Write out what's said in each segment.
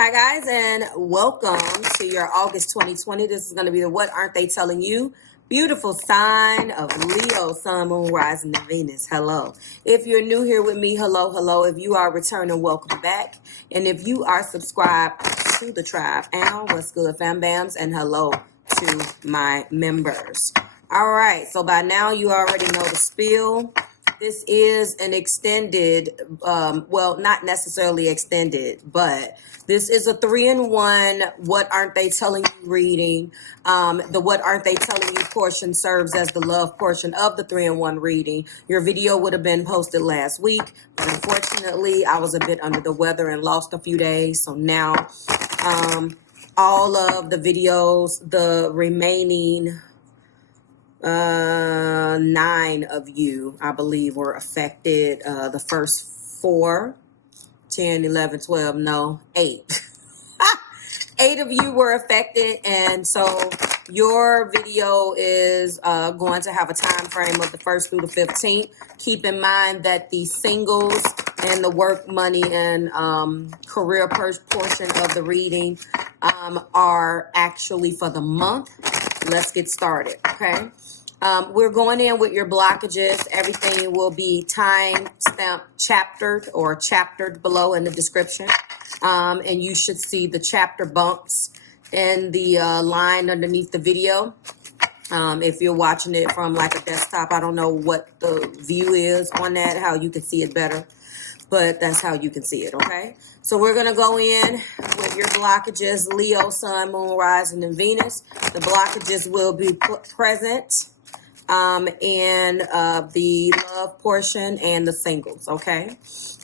Hi guys, and welcome to your August 2020. This is going to be the What Aren't They Telling You? Beautiful sign of Leo, Sun, Moon, Rising, and Venus. Hello. If you're new here with me, hello, hello. If you are returning, welcome back. And if you are subscribed to the tribe, what's good, fam bams? And hello to my members. All right, so by now you already know the spiel. This is an extended, well, not necessarily extended, but this is a 3-in-1 What Aren't They Telling You reading. The What Aren't They Telling You portion serves as the love portion of the 3-in-1 reading. Your video would have been posted last week, but unfortunately, I was a bit under the weather and lost a few days. So now all of the videos, the remaining 9 of you, I believe, were affected. The first 4, 10, 11, 12, no, 8. 8 of you were affected, and so your video is going to have a time frame of the 1st through the 15th. Keep in mind that the singles and the work, money, and career portion of the reading are actually for the month. Let's get started, okay? We're going in with your blockages. Everything will be time-stamped, chaptered, or chaptered below in the description. And you should see the chapter bumps in the line underneath the video. If you're watching it from like a desktop, I don't know what the view is on that, how you can see it better, but that's how you can see it, okay? So we're going to go in with your blockages, Leo, Sun, Moon, Rising, and Venus. The blockages will be present in the love portion and the singles, okay?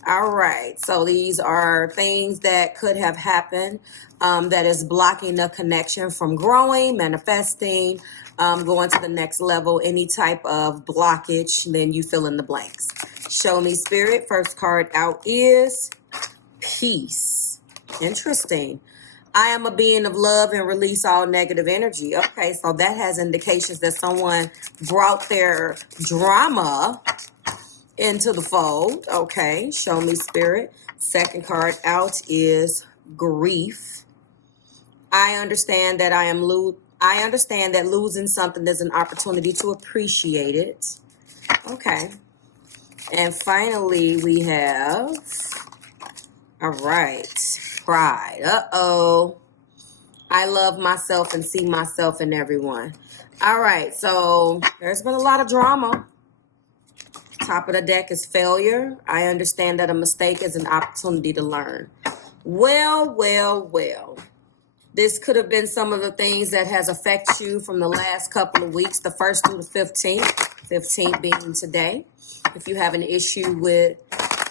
All right, so these are things that could have happened that is blocking the connection from growing, manifesting, going to the next level, any type of blockage, then you fill in the blanks. Show me, Spirit. First card out is Peace. Interesting. I am a being of love and release all negative energy. Okay, so that has indications that someone brought their drama into the fold. Okay, show me, Spirit. Second card out is Grief. I understand that I understand that losing something is an opportunity to appreciate it. Okay. And finally, we have, all right, Pride. Uh-oh. I love myself and see myself in everyone. All right, so there's been a lot of drama. Top of the deck is Failure. I understand that a mistake is an opportunity to learn. Well. This could have been some of the things that has affected you from the last couple of weeks, the 1st through the 15th, 15th being today. If you have an issue with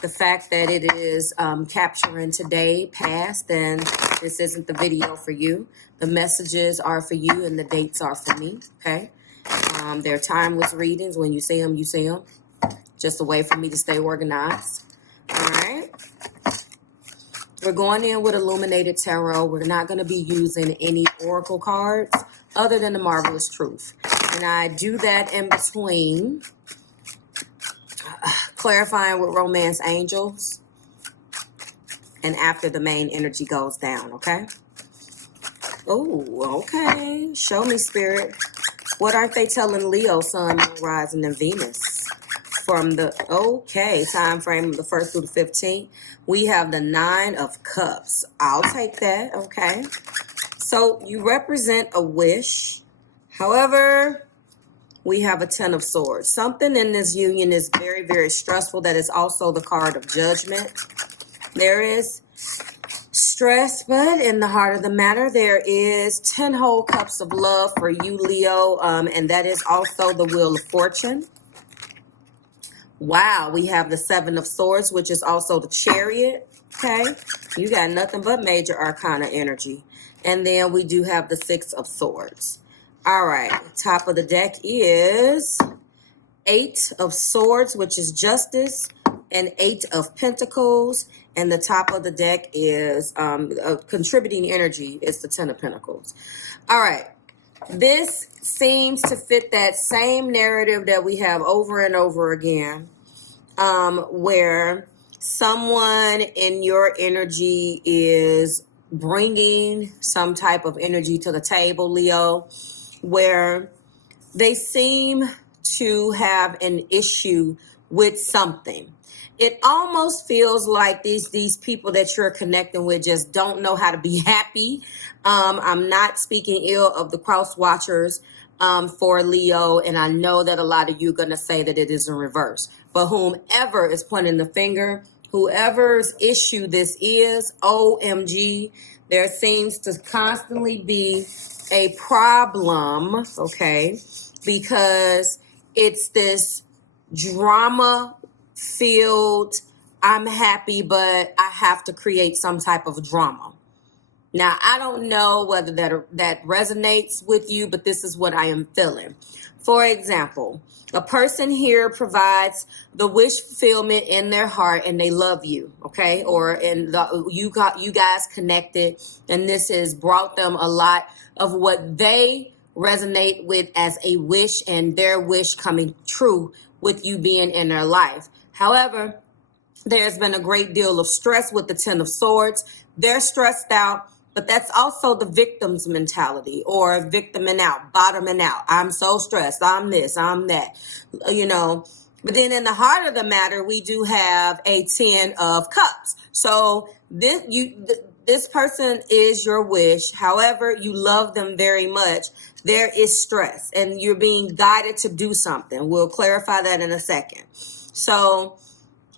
the fact that it is capturing today past, then this isn't the video for you. The messages are for you and the dates are for me, okay? They're timeless readings. When you see them, you see them. Just a way for me to stay organized. All right. We're going in with Illuminated Tarot. We're not going to be using any oracle cards other than the Marvelous Truth. And I do that in between clarifying with Romance Angels and after the main energy goes down, okay? Oh, okay. Show me, Spirit. What aren't they telling Leo, Sun, Moon, Rising, and Venus? From the, time frame of the 1st through the 15th, we have the 9 of Cups. I'll take that, okay? So you represent a wish. However, we have a 10 of Swords. Something in this union is very, very stressful. That is also the card of Judgment. There is stress, but in the heart of the matter, there is 10 whole cups of love for you, Leo, and that is also the Wheel of Fortune. Wow, we have the 7 of Swords, which is also the Chariot, okay? You got nothing but major arcana energy. And then we do have the 6 of Swords. All right, top of the deck is 8 of Swords, which is Justice, and 8 of Pentacles. And the top of the deck is contributing energy. It's the 10 of Pentacles. All right, this seems to fit that same narrative that we have over and over again, where someone in your energy is bringing some type of energy to the table, Leo, where they seem to have an issue with something. It almost feels like these people that you're connecting with just don't know how to be happy. I'm not speaking ill of the cross watchers for Leo, and I know that a lot of you are going to say that it is in reverse. But whomever is pointing the finger, whoever's issue this is, OMG, there seems to constantly be a problem, okay, because it's this drama filled, I'm happy, but I have to create some type of drama. Now, I don't know whether that resonates with you, but this is what I am feeling. For example, a person here provides the wish fulfillment in their heart and they love you, okay? Or you guys connected, and this has brought them a lot of what they resonate with as a wish, and their wish coming true with you being in their life. However, there's been a great deal of stress with the Ten of Swords. They're stressed out, but that's also the victim's mentality, or victiming out, bottoming out. I'm so stressed. I'm this, I'm that, you know. But then in the heart of the matter, we do have a 10 of Cups. So this person is your wish. However, you love them very much. There is stress and you're being guided to do something. We'll clarify that in a second. So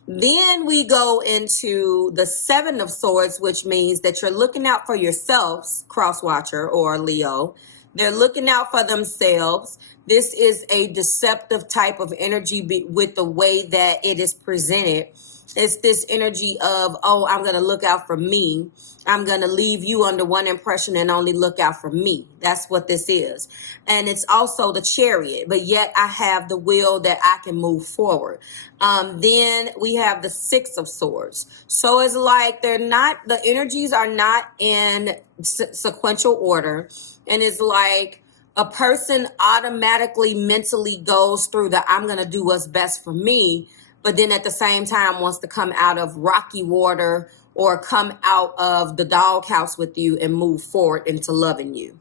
then we go into the Seven of Swords, which means that you're looking out for yourselves, cross-watcher or Leo. They're looking out for themselves. This is a deceptive type of energy with the way that it is presented. It's this energy of, oh, I'm going to look out for me. I'm going to leave you under one impression and only look out for me. That's what this is. And it's also the Chariot, but yet I have the will that I can move forward. Then we have the Six of Swords. So it's like the energies are not in sequential order. And it's like a person automatically mentally goes through I'm going to do what's best for me, but then at the same time wants to come out of rocky water or come out of the doghouse with you and move forward into loving you.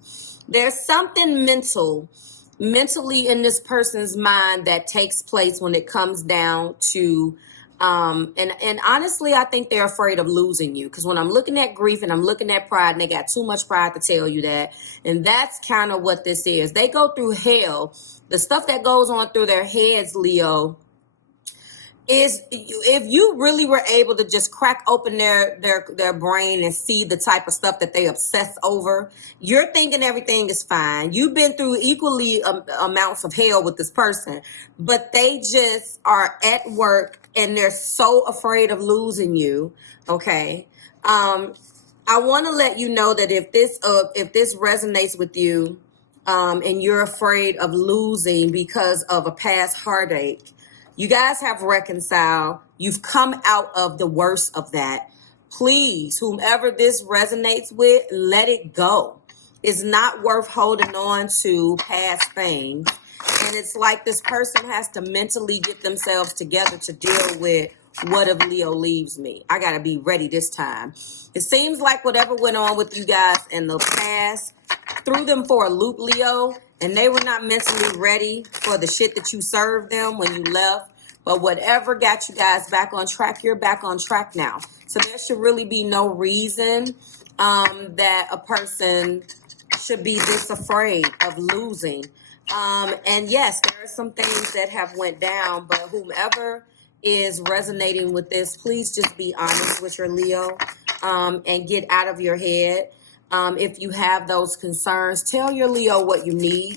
There's something mentally in this person's mind that takes place when it comes down to, and honestly, I think they're afraid of losing you. Because when I'm looking at grief and I'm looking at pride, and they got too much pride to tell you that. And that's kind of what this is. They go through hell. The stuff that goes on through their heads, Leo, is if you really were able to just crack open their brain and see the type of stuff that they obsess over, you're thinking everything is fine. You've been through equally amounts of hell with this person, but they just are at work and they're so afraid of losing you. Okay. I want to let you know that if this resonates with you, and you're afraid of losing because of a past heartache, you guys have reconciled. You've come out of the worst of that. Please, whomever this resonates with, let it go. It's not worth holding on to past things. And it's like this person has to mentally get themselves together to deal with, what if Leo leaves me? I got to be ready this time. It seems like whatever went on with you guys in the past threw them for a loop, Leo. And they were not mentally ready for the shit that you served them when you left. But whatever got you guys back on track, you're back on track now. So there should really be no reason that a person should be this afraid of losing. And yes, there are some things that have went down, but whomever is resonating with this, please just be honest with your Leo, and get out of your head. If you have those concerns, tell your Leo what you need.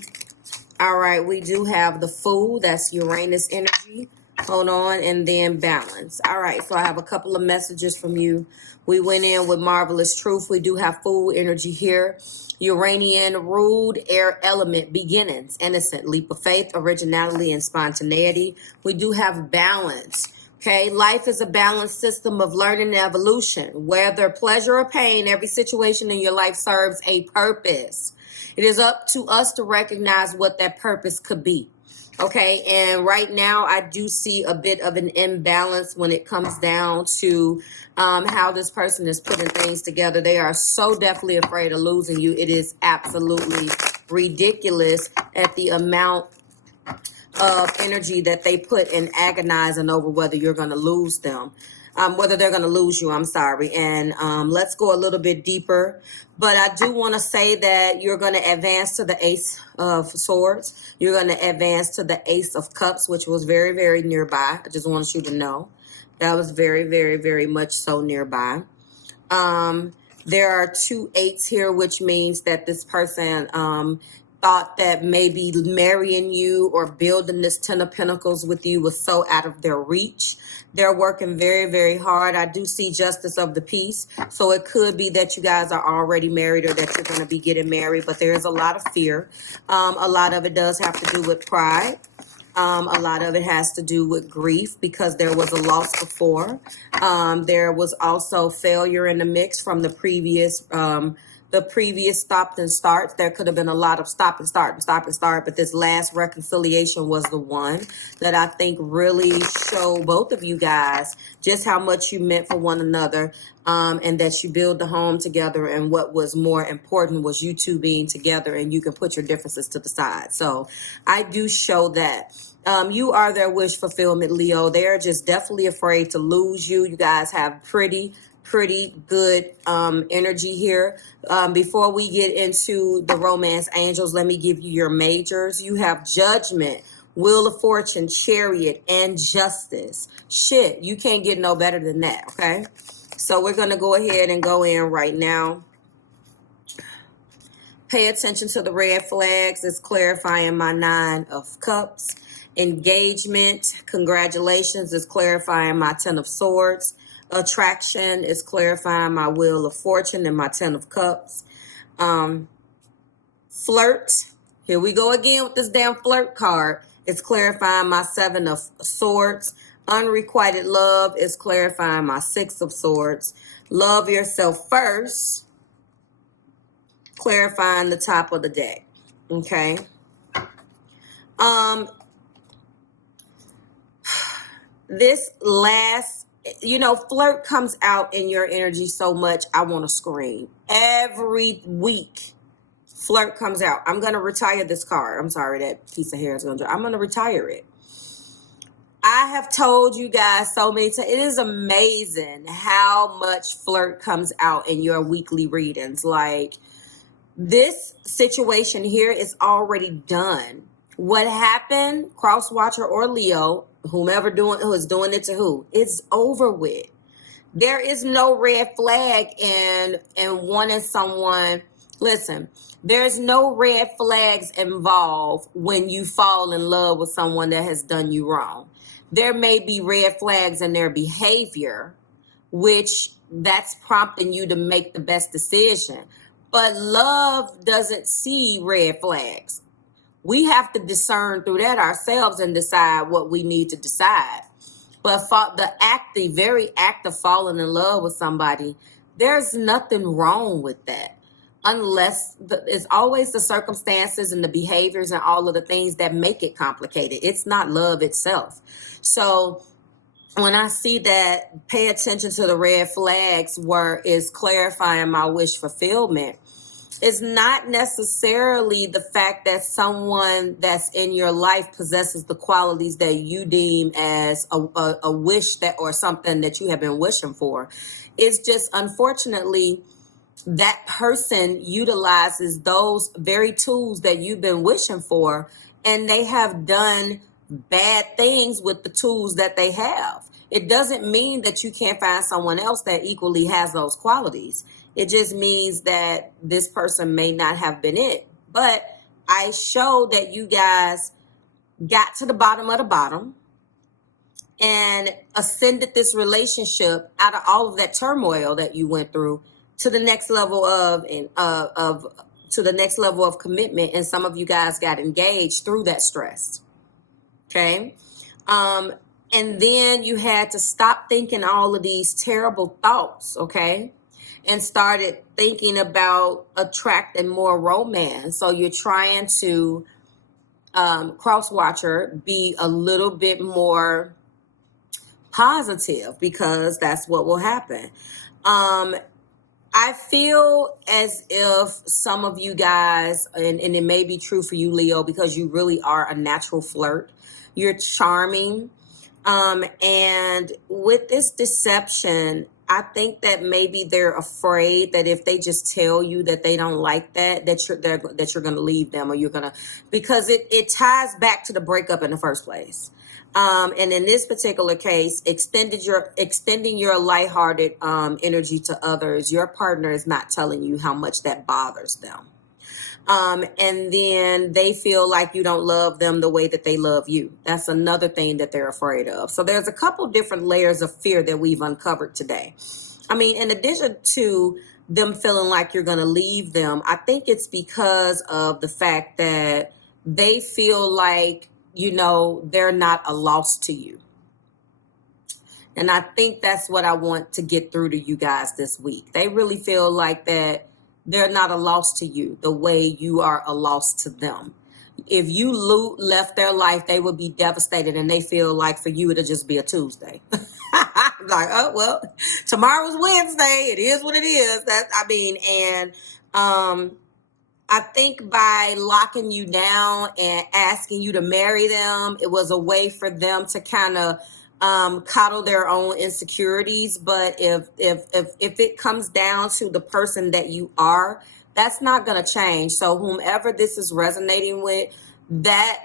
All right, we do have the Fool. That's Uranus energy. Hold on, and then Balance. All right, so I have a couple of messages from you. We went in with Marvelous Truth. We do have Fool energy here. Uranian, Rude, Air Element, Beginnings, Innocent, Leap of Faith, Originality, and Spontaneity. We do have Balance. Okay, life is a balanced system of learning and evolution. Whether pleasure or pain, every situation in your life serves a purpose. It is up to us to recognize what that purpose could be. Okay, and right now I do see a bit of an imbalance when it comes down to how this person is putting things together. They are so definitely afraid of losing you. It is absolutely ridiculous at the amount of energy that they put in agonizing over whether you're going to lose them. Whether they're going to lose you, I'm sorry. And let's go a little bit deeper. But I do want to say that you're going to advance to the Ace of Swords. You're going to advance to the Ace of Cups, which was very, very nearby. I just want you to know that was very, very, very much so nearby. There are 2 8s here, which means that this person thought that maybe marrying you or building this 10 of Pentacles with you was so out of their reach. They're working very, very hard. I do see Justice of the Peace. So it could be that you guys are already married or that you're going to be getting married. But there is a lot of fear. A lot of it does have to do with pride. A lot of it has to do with grief because there was a loss before. There was also failure in the mix from the previous stop and starts. There could have been a lot of stop and start, but this last reconciliation was the one that I think really showed both of you guys just how much you meant for one another, and that you build the home together. And what was more important was you two being together, and you can put your differences to the side. So I do show that. You are their wish fulfillment, Leo. They're just definitely afraid to lose you. You guys have pretty good energy here. Before we get into the romance angels, let me give you your majors. You have Judgment, Wheel of Fortune, Chariot, and Justice. Shit, you can't get no better than that, okay? So we're going to go ahead and go in right now. Pay attention to the red flags. It's clarifying my 9 of Cups. Engagement, congratulations, is clarifying my 10 of Swords. Attraction is clarifying my Wheel of Fortune and my 10 of Cups. Flirt, here we go again with this damn flirt card. It's clarifying my 7 of Swords. Unrequited love is clarifying my 6 of Swords. Love yourself first, clarifying the top of the deck. Okay. This last, flirt comes out in your energy so much, I want to scream. Every week, flirt comes out. I'm going to retire this card. I'm sorry, that piece of hair is going to, I'm going to retire it. I have told you guys so many times, it is amazing how much flirt comes out in your weekly readings. Like, this situation here is already done. What happened, cross watcher or Leo, who is doing it to who, it's over with. There is no red flag in wanting someone. Listen, there's no red flags involved when you fall in love with someone that has done you wrong. There may be red flags in their behavior, which that's prompting you to make the best decision. But love doesn't see red flags. We have to discern through that ourselves and decide what we need to decide. But for the very act of falling in love with somebody, there's nothing wrong with that. Unless it's always the circumstances and the behaviors and all of the things that make it complicated. It's not love itself. So when I see that, pay attention to the red flags where is clarifying my wish fulfillment. It's not necessarily the fact that someone that's in your life possesses the qualities that you deem as a wish that or something that you have been wishing for. It's just, unfortunately, that person utilizes those very tools that you've been wishing for, and they have done bad things with the tools that they have. It doesn't mean that you can't find someone else that equally has those qualities. It just means that this person may not have been it. But I showed that you guys got to the bottom of the bottom and ascended this relationship out of all of that turmoil that you went through to the next level of commitment. And some of you guys got engaged through that stress. Okay. And then you had to stop thinking all of these terrible thoughts. Okay. And started thinking about attracting more romance. So you're trying to cross watcher, be a little bit more positive, because that's what will happen. I feel as if some of you guys, and it may be true for you, Leo, because you really are a natural flirt. You're charming. And with this deception, I think that maybe they're afraid that if they just tell you that they don't like that you're going to leave them, or you're going to, because it ties back to the breakup in the first place. And in this particular case, extending your lighthearted energy to others. Your partner is not telling you how much that bothers them. And then they feel like you don't love them the way that they love you. That's another thing that they're afraid of. So there's a couple different layers of fear that we've uncovered today. I mean, in addition to them feeling like you're going to leave them, I think it's because of the fact that they feel like, they're not a loss to you. And I think that's what I want to get through to you guys this week. They really feel like that they're not a loss to you the way you are a loss to them. If you left their life, they would be devastated, and they feel like for you it'll just be a Tuesday. Like, oh, well, tomorrow's Wednesday. It is what it is. I think by locking you down and asking you to marry them, it was a way for them to kind of coddle their own insecurities. But if it comes down to the person that you are, that's not going to change. So whomever this is resonating with, that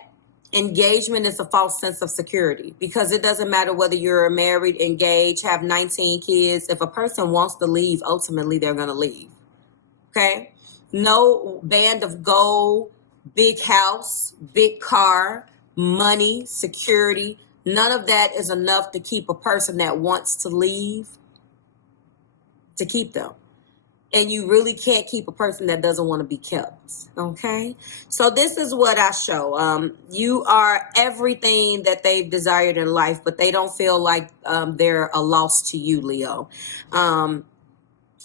engagement is a false sense of security, because it doesn't matter whether you're married, engaged, have 19 kids. If a person wants to leave, ultimately they're going to leave. Okay? No band of gold, big house, big car, money, security. None of that is enough to keep a person that wants to leave, to keep them. And you really can't keep a person that doesn't want to be kept. Okay? So this is what I show. You are everything that they've desired in life, but they don't feel like they're a loss to you, Leo.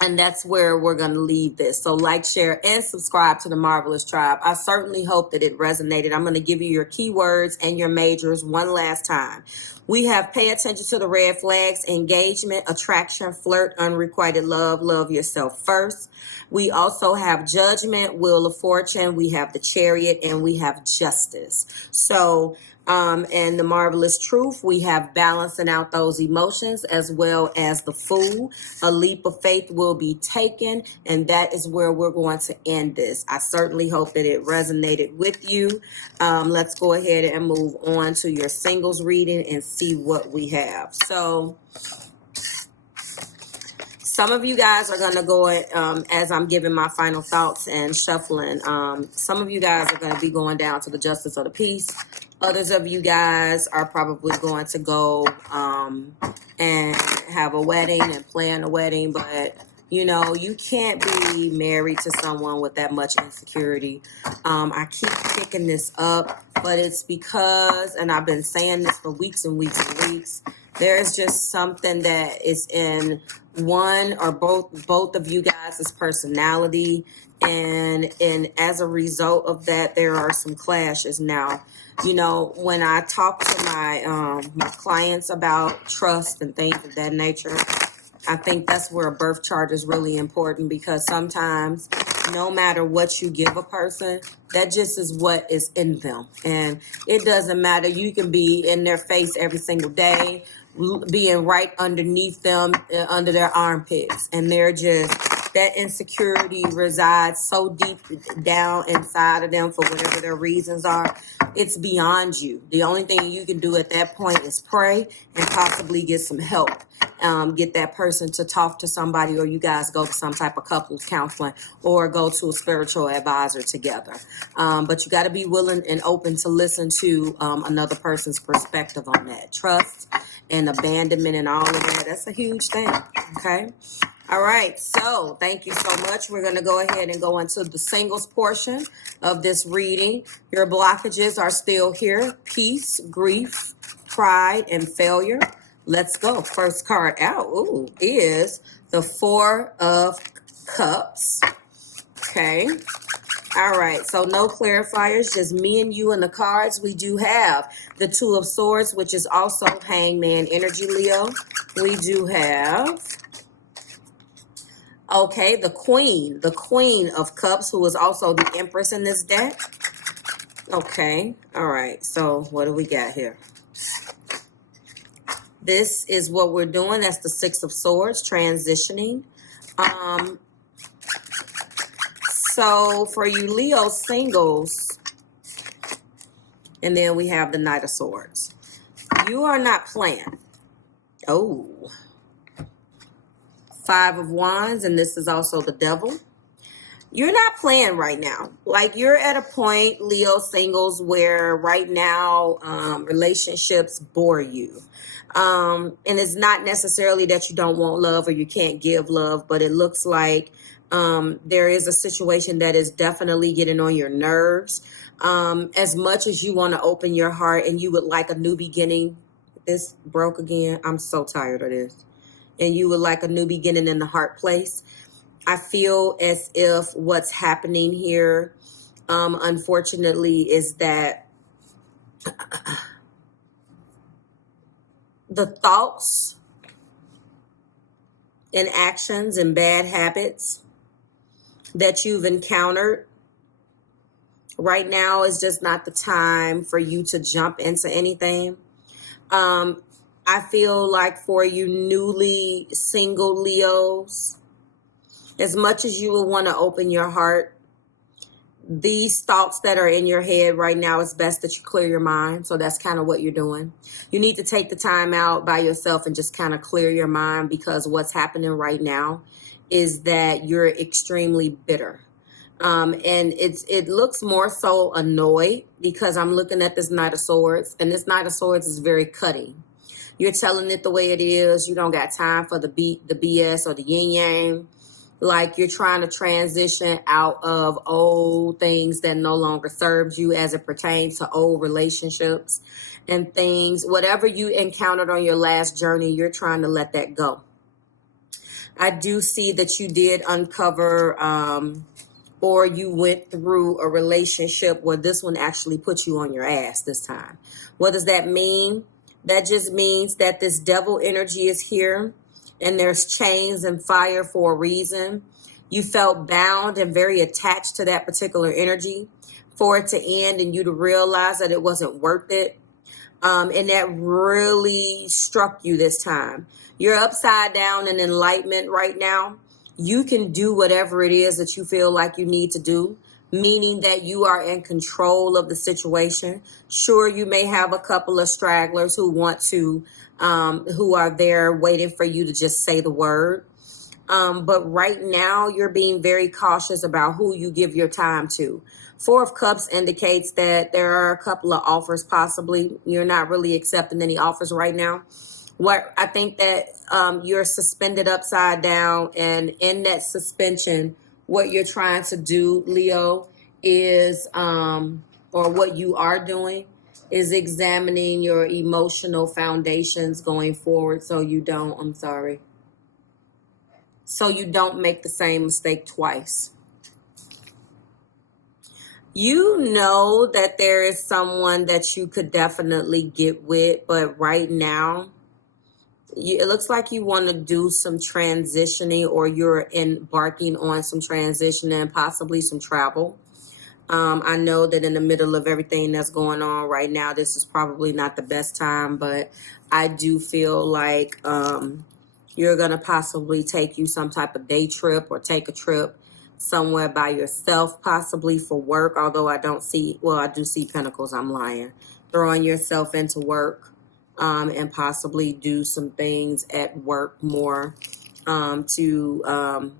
And that's where we're going to leave this. So like, share, and subscribe to the Marvelous Tribe. I certainly hope that it resonated. I'm going to give you your keywords and your majors one last time. We have pay attention to the red flags: engagement, attraction, flirt, unrequited love, love yourself first. We also have judgment, wheel of fortune. We have the chariot, and we have justice. So, and the marvelous truth, we have balancing out those emotions, as well as the fool. A leap of faith will be taken, and that is where we're going to end this. I certainly hope that it resonated with you. Let's go ahead and move on to your singles reading and see what we have. So some of you guys are going to go, as I'm giving my final thoughts and shuffling, some of you guys are going to be going down to the Justice of the Peace. Others of you guys are probably going to go and have a wedding and plan a wedding. But, you can't be married to someone with that much insecurity. I keep picking this up, but it's because, and I've been saying this for weeks and weeks and weeks, there's just something that is in one or both of you guys' personality. And as a result of that, there are some clashes. Now, when I talk to my clients about trust and things of that nature, I think that's where a birth chart is really important, because sometimes no matter what you give a person, that just is what is in them. And it doesn't matter. You can be in their face every single day, being right underneath them, under their armpits. And they're just, that insecurity resides so deep down inside of them for whatever their reasons are. It's beyond you. The only thing you can do at that point is pray and possibly get some help. Get that person to talk to somebody, or you guys go to some type of couples counseling, or go to a spiritual advisor together. But you got to be willing and open to listen to another person's perspective on that. Trust and abandonment and all of that. That's a huge thing. Okay. All right. So thank you so much. We're going to go ahead and go into the singles portion of this reading. Your blockages are still here: peace, grief, pride, and failure. Let's go. First card out is the Four of Cups. Okay. All right, so no clarifiers, just me and you and the cards. We do have the Two of Swords, which is also Hangman energy, Leo. We do have, okay, the Queen of Cups, who is also the Empress in this deck. Okay, all right, so what do we got here? This is what we're doing. That's the Six of Swords, transitioning. So for you Leo singles, and then we have the Knight of Swords. You are not playing. Oh, Five of Wands, and this is also the Devil. You're not playing right now. Like, you're at a point, Leo singles, where right now relationships bore you. And it's not necessarily that you don't want love or you can't give love, but it looks like there is a situation that is definitely getting on your nerves. As much as you want to open your heart and you would like a new beginning. This broke again. I'm so tired of this. And you would like a new beginning in the heart place. I feel as if what's happening here, unfortunately, is that the thoughts and actions and bad habits that you've encountered right now is just not the time for you to jump into anything. I feel like for you newly single Leos, as much as you will want to open your heart, these thoughts that are in your head right now, it's best that you clear your mind. So that's kind of what you're doing. You need to take the time out by yourself and just kind of clear your mind, because what's happening right now is that you're extremely bitter. And it looks more so annoyed, because I'm looking at this Knight of Swords, and this Knight of Swords is very cutting. You're telling it the way it is. You don't got time for the BS or the yin yang. Like, you're trying to transition out of old things that no longer served you as it pertains to old relationships and things. Whatever you encountered on your last journey, you're trying to let that go. I do see that you did uncover or you went through a relationship where this one actually put you on your ass this time. What does that mean? That just means that this devil energy is here, and there's chains and fire for a reason. You felt bound and very attached to that particular energy for it to end and you to realize that it wasn't worth it. And that really struck you this time. You're upside down in enlightenment right now. You can do whatever it is that you feel like you need to do, meaning that you are in control of the situation. Sure, you may have a couple of stragglers who want to, who are there waiting for you to just say the word. But right now, you're being very cautious about who you give your time to. Four of Cups indicates that there are a couple of offers possibly. You're not really accepting any offers right now. What I think that you're suspended upside down, and in that suspension, what you're trying to do, Leo, is, or what you are doing, is examining your emotional foundations going forward so you don't, so you don't make the same mistake twice. You know that there is someone that you could definitely get with, but right now, it looks like you want to do some transitioning, or you're embarking on some transition and possibly some travel. I know that in the middle of everything that's going on right now, this is probably not the best time, but I do feel like you're going to possibly take you some type of day trip or take a trip somewhere by yourself, possibly for work, although I don't see, well, I do see Pentacles, I'm lying. Throwing yourself into work. And possibly do some things at work more to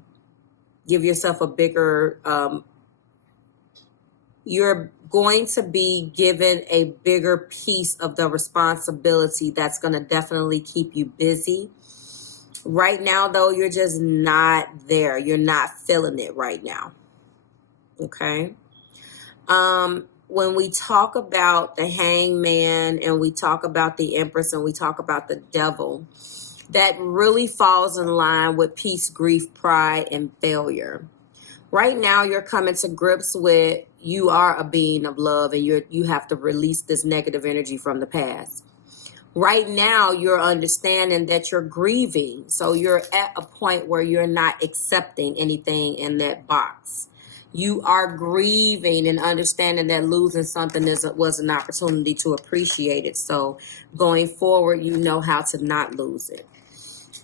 give yourself a bigger, you're going to be given a bigger piece of the responsibility that's going to definitely keep you busy. Right now, though, you're just not there. You're not feeling it right now. Okay. When we talk about the Hangman and we talk about the Empress and we talk about the Devil, that really falls in line with peace, grief, pride, and failure. Right now, you're coming to grips with you are a being of love, and you have to release this negative energy from the past. Right now, you're understanding that you're grieving. So you're at a point where you're not accepting anything in that box. You are grieving and understanding that losing something was an opportunity to appreciate it. So going forward, you know how to not lose it.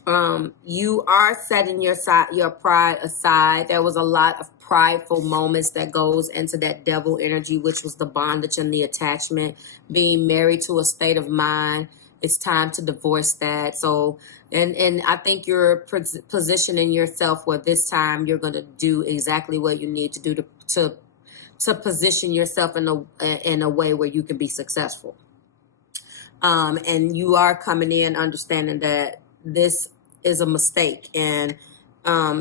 You are setting your pride aside. There was a lot of prideful moments that goes into that devil energy, which was the bondage and the attachment, being married to a state of mind. It's time to divorce that. So, and I think you're positioning yourself where this time you're going to do exactly what you need to do to position yourself in a way where you can be successful. And you are coming in understanding that this is a mistake, and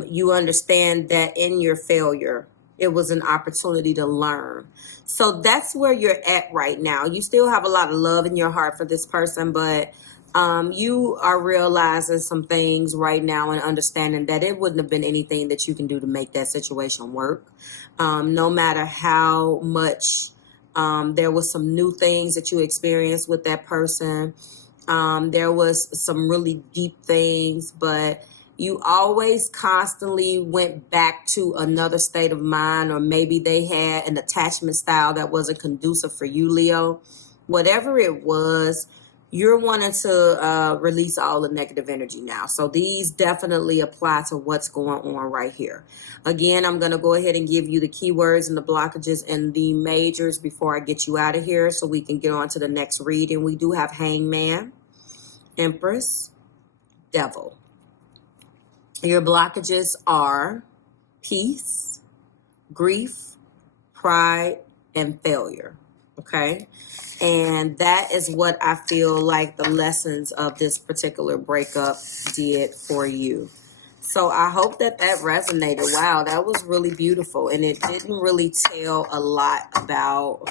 you understand that in your failure, it was an opportunity to learn. So that's where you're at right now. You still have a lot of love in your heart for this person, but you are realizing some things right now and understanding that it wouldn't have been anything that you can do to make that situation work. No matter how much there was some new things that you experienced with that person. There was some really deep things, but you always constantly went back to another state of mind, or maybe they had an attachment style that wasn't conducive for you, Leo. Whatever it was, you're wanting to release all the negative energy now. So these definitely apply to what's going on right here. Again, I'm going to go ahead and give you the keywords and the blockages and the majors before I get you out of here so we can get on to the next reading. We do have Hangman, Empress, Devil. Your blockages are peace, grief, pride, and failure. Okay? And that is what I feel like the lessons of this particular breakup did for you. So I hope that resonated. Wow, that was really beautiful. And it didn't really tell a lot about,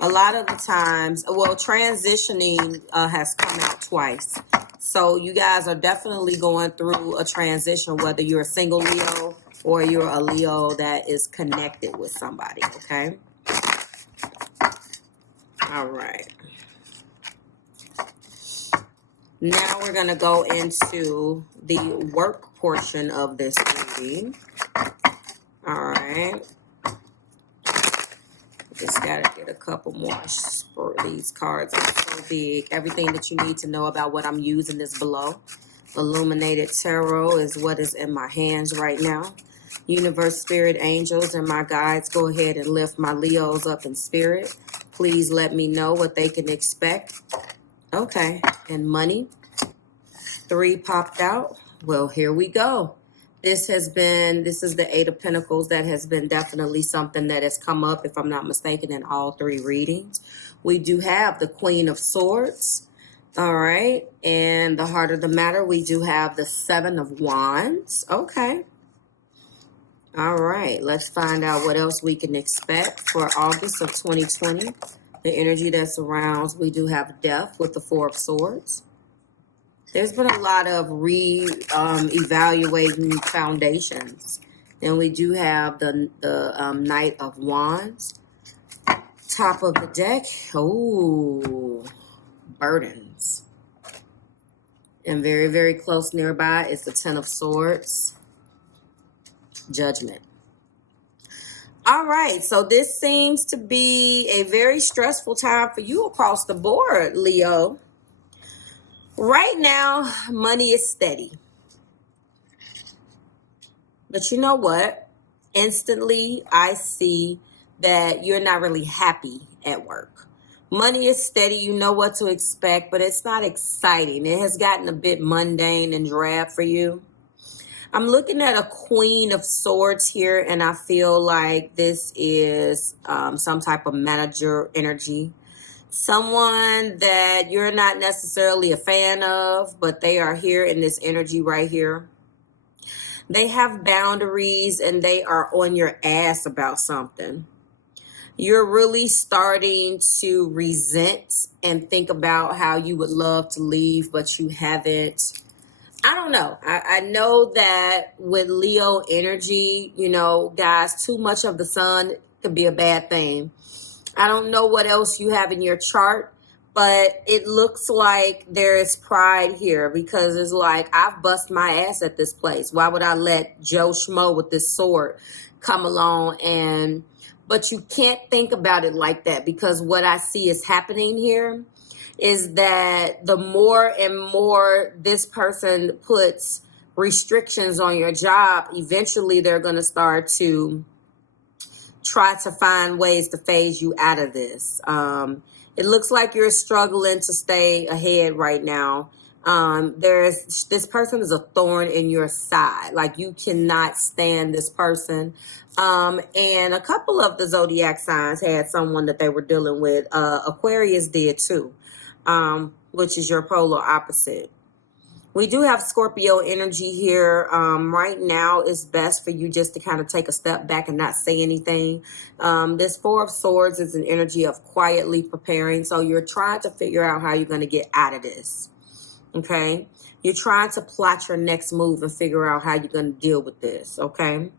a lot of the times, well, transitioning has come out twice. So you guys are definitely going through a transition, whether you're a single Leo or you're a Leo that is connected with somebody, okay? All right. Now we're going to go into the work portion of this reading. All right. Just got to get a couple more. These cards are so big. Everything that you need to know about what I'm using is below. Illuminated Tarot is what is in my hands right now. Universe, spirit, angels, and my guides, go ahead and lift my Leos up in spirit. Please let me know what they can expect. Okay, and money. 3 popped out. Well, here we go. This is the 8 of Pentacles. That has been definitely something that has come up, if I'm not mistaken, in all 3 readings. We do have the Queen of Swords. All right. And the heart of the matter, we do have the 7 of Wands. Okay. All right. Let's find out what else we can expect for August of 2020. The energy that surrounds, we do have Death with the 4 of Swords. There's been a lot of evaluating foundations. Then we do have the Knight of Wands. Top of the deck, burdens. And very, very close nearby is the 10 of Swords. Judgment. All right, so this seems to be a very stressful time for you across the board, Leo. Right now, money is steady. But you know what? Instantly, I see that you're not really happy at work. Money is steady. You know what to expect, but it's not exciting. It has gotten a bit mundane and drab for you. I'm looking at a Queen of Swords here, and I feel like this is some type of manager energy. Someone that you're not necessarily a fan of, but they are here in this energy right here. They have boundaries, and they are on your ass about something. You're really starting to resent and think about how you would love to leave, but you haven't I don't know. I know that with Leo energy, you know, guys, too much of the sun could be a bad thing. I don't know what else you have in your chart, but it looks like there is pride here because it's like, I've bust my ass at this place. Why would I let Joe Schmo with this sword come along? But you can't think about it like that, because what I see is happening here is that the more and more this person puts restrictions on your job, eventually they're going to start to try to find ways to phase you out of this. It looks like you're struggling to stay ahead right now. This person is a thorn in your side. Like, you cannot stand this person. And a couple of the zodiac signs had someone that they were dealing with. Aquarius did too, which is your polar opposite. We do have Scorpio energy here. Right now, it's best for you just to kind of take a step back and not say anything. This Four of Swords is an energy of quietly preparing. So you're trying to figure out how you're going to get out of this. Okay? You're trying to plot your next move and figure out how you're going to deal with this. Okay?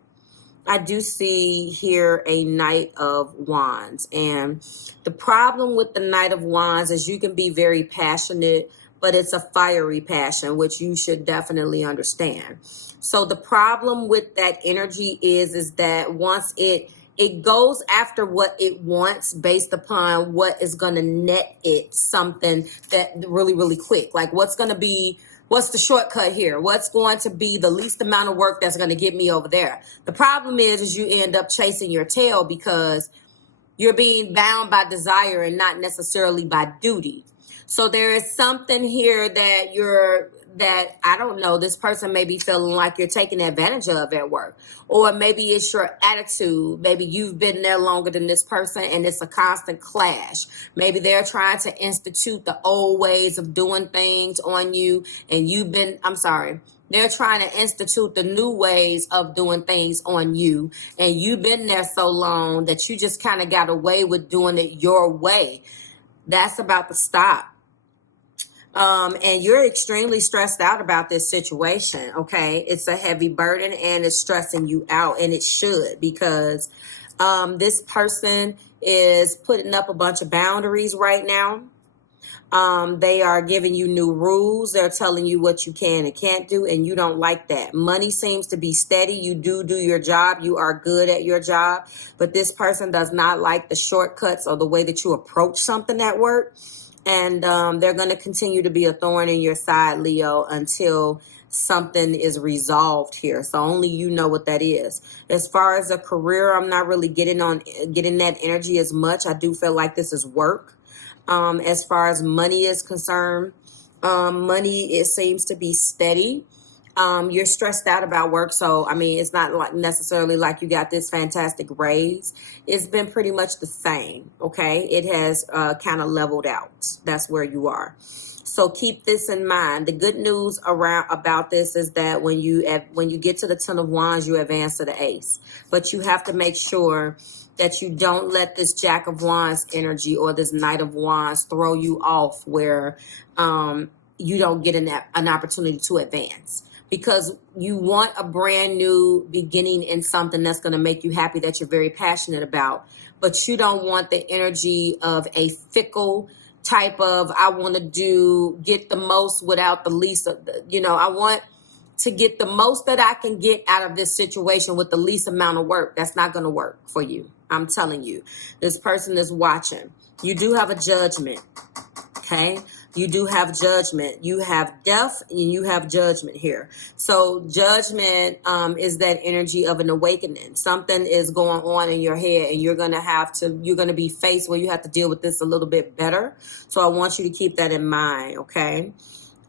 I do see here a Knight of Wands. And the problem with the Knight of Wands is you can be very passionate, but it's a fiery passion, which you should definitely understand. So the problem with that energy is that once it goes after what it wants based upon what is going to net it something that really, really quick. Like, what's the shortcut here? What's going to be the least amount of work that's going to get me over there? The problem is you end up chasing your tail because you're being bound by desire and not necessarily by duty. So there is something here that I don't know, this person may be feeling like you're taking advantage of at work. Or maybe it's your attitude. Maybe you've been there longer than this person and it's a constant clash. Maybe they're trying to institute the old ways of doing things on you, and they're trying to institute the new ways of doing things on you, and you've been there so long that you just kind of got away with doing it your way. That's about to stop. And you're extremely stressed out about this situation, okay? It's a heavy burden and it's stressing you out, and it should, because this person is putting up a bunch of boundaries right now. They are giving you new rules. They're telling you what you can and can't do, and you don't like that. Money seems to be steady. You do your job. You are good at your job, but this person does not like the shortcuts or the way that you approach something at work. And they're going to continue to be a thorn in your side, Leo, until something is resolved here. So only you know what that is. As far as a career, I'm not really getting that energy as much. I do feel like this is work. As far as money is concerned, money, it seems to be steady. You're stressed out about work. So, I mean, it's not like necessarily like you got this fantastic raise. It's been pretty much the same. Okay. It has kind of leveled out. That's where you are. So keep this in mind. The good news about this is that when you get to the Ten of Wands, you advance to the Ace, but you have to make sure that you don't let this Jack of Wands energy or this Knight of Wands throw you off where you don't get an opportunity to advance. Because you want a brand new beginning in something that's going to make you happy, that you're very passionate about. But you don't want the energy of a fickle type of, I want to get the most without the least. I want to get the most that I can get out of this situation with the least amount of work. That's not going to work for you. I'm telling you, this person is watching. You do have a judgment. Okay. You do have judgment. You have death and you have judgment here. So judgment is that energy of an awakening. Something is going on in your head, and you're going to be faced where you have to deal with this a little bit better. So I want you to keep that in mind. Okay.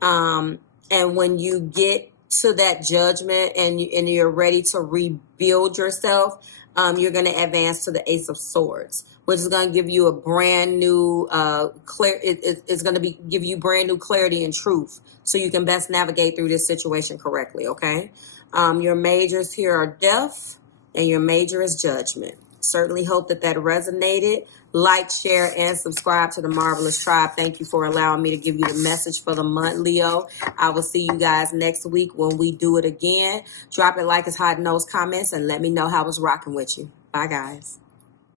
And when you get to that judgment and you're ready to rebuild yourself, you're going to advance to the Ace of Swords, which is going to give you a brand new it's going to give you brand new clarity and truth, so you can best navigate through this situation correctly. Okay. Your majors here are death, and your major is judgment. Certainly hope that that resonated. Like, share, and subscribe to the Marvelous Tribe. Thank you for allowing me to give you the message for the month, Leo. I will see you guys next week when we do it again. Drop it like it's hot in those comments and let me know how it's rocking with you. Bye, guys.